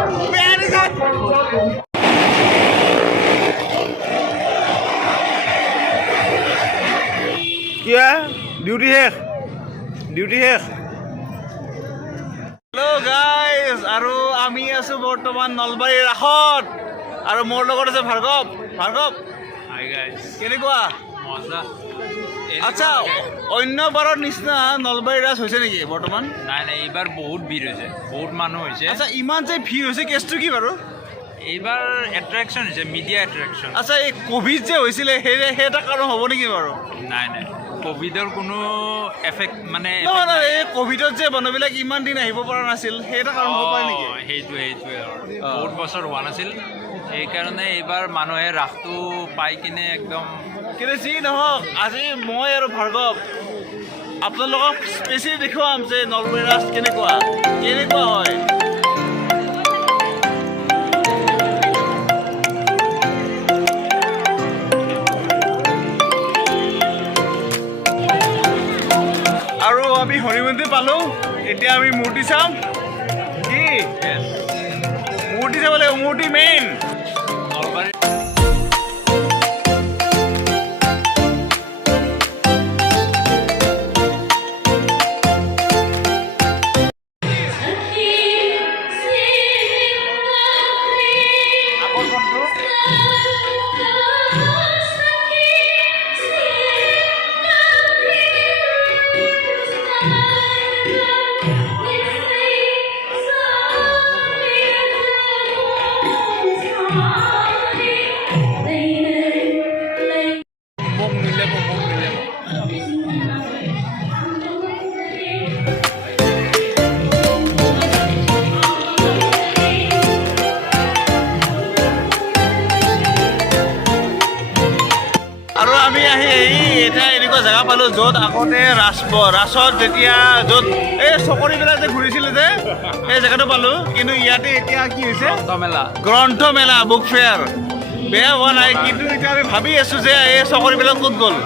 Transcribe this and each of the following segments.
क्या ड्यूटी শেষ hello guys আৰু আমি আছো বৰ্তমান নলবাৰী ৰাসত আৰু মোৰ লগত আছে ভাৰ্গৱ হাই গাইস কেনেকুৱা মজা আচ্ছা অন্য বাৰৰ নিচিনা নলবাৰী ৰাস হৈছে নেকি বৰ্তমান নাই এইবাৰ বহুত ভিৰ হৈছে বহুত মানুহ হৈছে আচ্ছা ইমান যে ভিৰ হৈছে কেছটো কি বাৰু এইবাৰ এট্ৰেকশ্যন হৈছে মিডিয়া এট্ৰেকশ্যন আচ্ছা এই কোভিড যে হৈছিলে সেই এটা কাৰণ হ'ব নেকি বাৰু নাই কোভিডৰ কোনো এফেক্ট মানে নহয় এই কোভিডত যে মানুহবিলাক ইমান দিন আহিব পৰা নাছিল সেই এটা কাৰণ হ'ব পাৰে নেকি সেইটোৱে বহুত বছৰ হোৱা নাছিল সেইকাৰণে এইবাৰ মানুহে ৰাসটো পাই কিনে একদম কিন্তু যি নহওক আজি মই আৰু ভাৰ্গৱ আপোনালোকক স্পেচিয়েলি দেখুৱাম যে নলবাৰী ৰাস কেনেকুৱা হয় আৰু আমি হৰিমন্দিৰ পালোঁ এতিয়া আমি মূৰ্তি চাম কি মূৰ্তি চাব লাগিব মূৰ্তি মেইন নলবাৰী আৰু আমি আহি এতিয়া এনেকুৱা জেগা পালোঁ য'ত আগতে ৰাসত যেতিয়া য'ত এই চকৰিবিলাক যে ঘূৰিছিলে যে সেই জেগাটো পালোঁ কিন্তু ইয়াতে এতিয়া কি হৈছে গ্ৰন্থমেলা বুক ফেয়াৰ বেয়া হোৱা নাই কিন্তু এতিয়া আমি ভাবি আছোঁ যে এই চকৰিবিলাক ক'ত গ'ল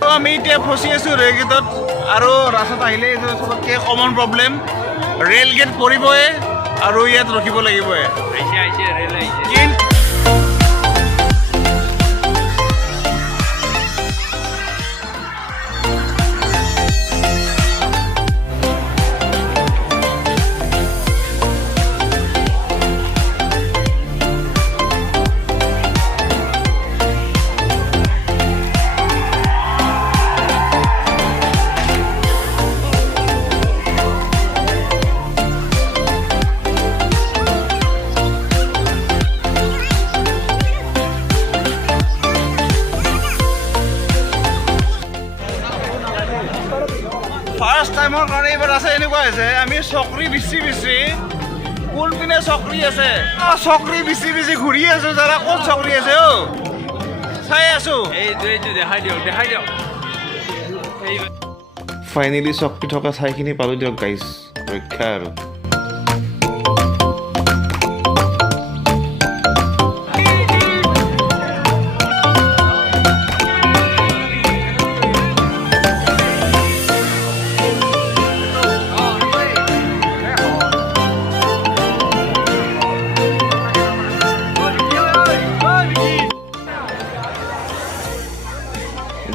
তো আমি এতিয়া ফচি আছোঁ ৰেল গেটত আৰু ৰাসত আহিলে এইটো চবতকৈ কমন প্ৰব্লেম ৰেল গেট পৰিবই আৰু ইয়াত ৰখিব লাগিবই কিন্তু ফাৰ্ষ্ট টাইমৰ কাৰণে এইবাৰ আছে এনেকুৱা হৈছে আমি চকৰি বিচি কোনপিনে চকৰি আছে চকৰি বিচি ঘূৰি আছো দাদা ক'ত চকৰি আছে চাই আছো এইটো দেখাই দিয়ক ফাইনেলি চকৰি থকা ঠাইখিনি পালোঁ দিয়ক গাইজ ৰক্ষা আৰু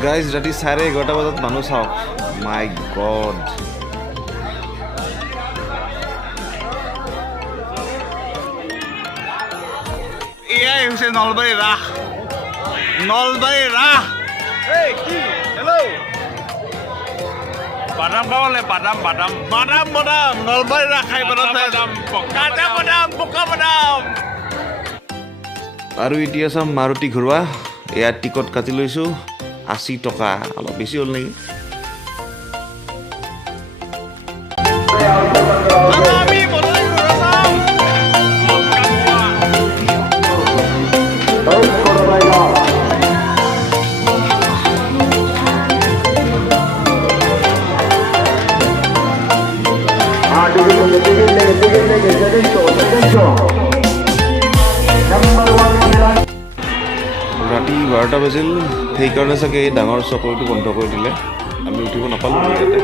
গাইজ ৰাতি 11:30 বজাত মানুহ চাওক মাই গড এয়াই হৈছে নলবাৰী ৰাস বাদাম খাবলে বাদাম নলবাৰী ৰাস খাই পকা বাদাম আৰু এতিয়া চাম মাৰুতি ঘৰুৱা এয়া টিকট কাটি লৈছোঁ 80 টকা অলপ বেছি হ'ল নেকি ৰাতি 12টা বাজিল সেইকাৰণে চাগে এই ডাঙৰ চকৰিটো বন্ধ কৰি দিলে আমি উঠিব নাপালোঁ ইয়াতে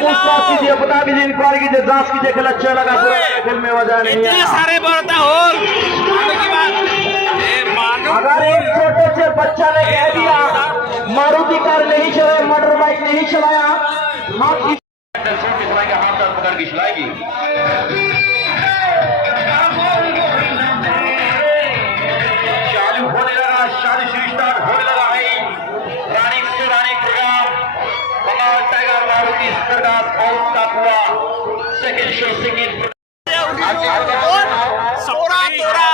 पूछताछ कीजिए, बता दीजिए, इंक्वायरी कीजिए, जांच कीजिए, खेल अच्छा लगा, बुरा लगा, खेल में मजा नहीं এতিয়া आया। 12:30 হ'ল আৰু কিবা अगर एक छोटे से बच्चा ने कह दिया मारुति कार नहीं चलाया, मोटर बाइक नहीं चलाया, हाथ पकड़ के चलाएगी। चालू होने लगा, शादी स्टार्ट होने लगा है। रानी से रानी प्रोग्राम बंगाल टाइगर मारुति सरदार का हुआ सेकंड शो सेकंड চৰা তৰা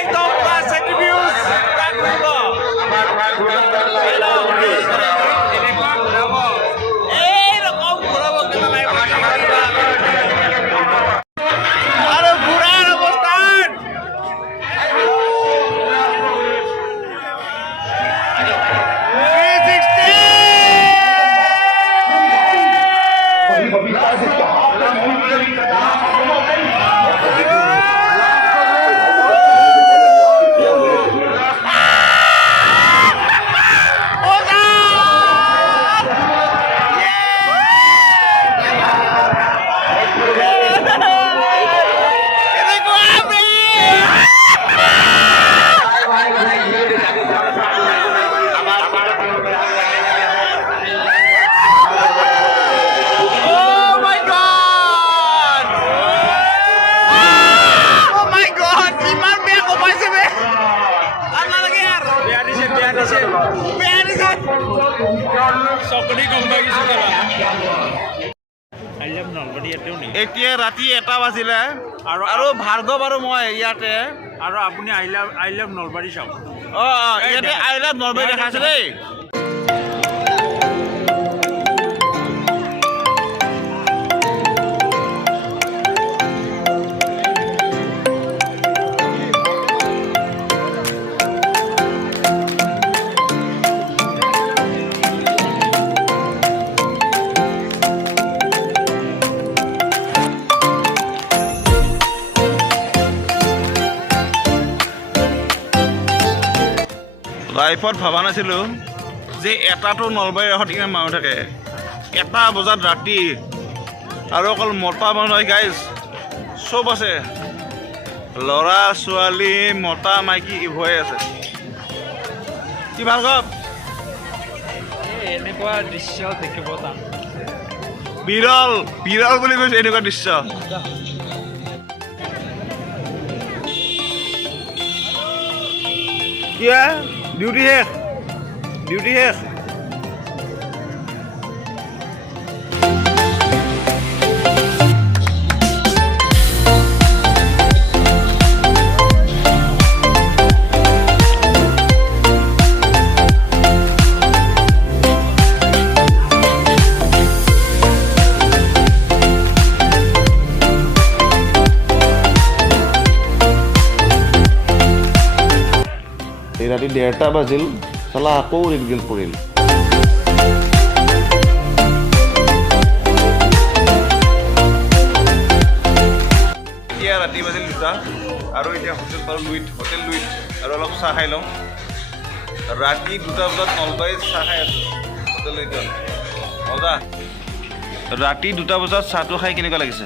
একদম পুৰা চেটিভিউজ এইৰকম ঘূৰাব কেনে লাগিব আৰু ঘূৰাৰ অৱস্থান এতিয়া ৰাতি 1টা বাজিলে আৰু ভাৰ্গৱ আৰু মই ইয়াতে আৰু আপুনি আই লাভ নলবাৰী চাওক ইয়াতে আই লাভ নলবাৰী দেখাইছে দেই লাইফত ভাবা নাছিলোঁ যে এটাতো নলবাৰী ৰাসত ইমান মানুহ থাকে 1টা বজাত ৰাতি আৰু অকল মতা মানুহ নহয় গাইজ চব আছে ল'ৰা ছোৱালী মতা মাইকী ইভয়ে আছে কি ভাৰ্গৱ এনেকুৱা দৃশ্য দেখিব টান বিৰল বিৰল বুলি কৈছে এনেকুৱা দৃশ্য কিয়া ডিউটি শেষ ডিউটি শেষ ৰাতি 1:30 বাজিল চালা আকৌ ৰিগিল পৰিল এতিয়া ৰাতি বাজিল 2টা আৰু এতিয়া হোটেল লুইট আৰু অলপ চাহ খাই লওঁ ৰাতি 2টা বজাত নলবাৰীত চাহ খাই আছোঁ হোটেল লুইটত মজা ৰাতি 2টা বজাত চাহটো খাই কেনেকুৱা লাগিছে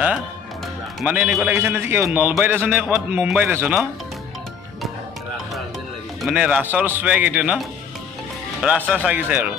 হা মানে এনেকুৱা লাগিছে নে কি নলবাৰীত আছো নে ক'ৰবাত মুম্বাইত আছো ন মানে ৰাসৰ স্ৱেগ এইটো ন ৰাস্তা চাগিছে আৰু